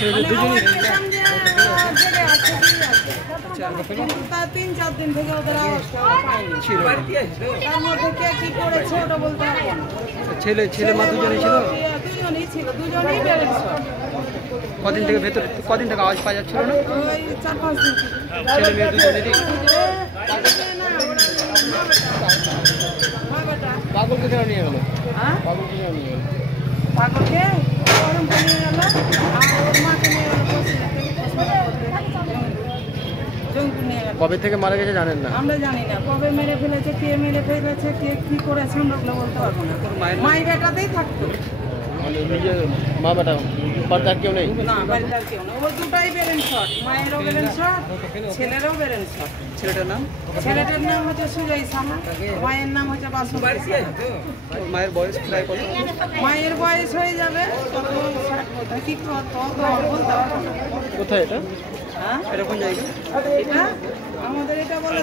ছেলে দুজনই তার 3-4 দিন থেকে ওদের আওয়াজটা পাইনি ছিল। তার মধ্যে কে কি করেছে ওটা বলতে পারবো না। ছেলে মা দুজনই ছিল? দুজনই ছিল, দুজনেই ব্যালেন্স শট। কদিন থেকে ভেতরে কদিন থেকে আওয়াজ পাওয়া যাচ্ছিল না? ওই 4-5 দিন থেকে। ছেলে মেয়ে দুজনেরই? পাগলকে কেন নিয়ে গেল? পাগলকে কেন নিয়ে গেল? পাগলকে গরমকে নিয়ে গেল আর ওর মাকে নিয়ে গেল। কবে থেকে মারা গেছে জানেন না? আমরা জানি না কবে মেরে ফেলেছে, কে মেরে ফেলেছে, কে কি করেছে আমরা ওগুলো বলতে পারবো না। মায়ের বেটাতেই থাকতো, মানে নিজের মা বেটা, বাড়িতে কেউ নেই? না বাড়িতে আর কেউ নেই। ওর দুটাই ব্যালেন্স শট, মায়েরও ব্যালেন্স শট, ছেলেরও ব্যালেন্স শট। ছেলেটার নাম হচ্ছে সুজয় সাহা, মায়ের নাম হচ্ছে বাসু। মায়ের বয়স প্রায় কত? মায়ের বয়স হয়ে যাবে কি বলতে পারবো না। কোথায় এটা? হ্যাঁ এটা কোন জায়গা? এটা আমাদের এটা বলে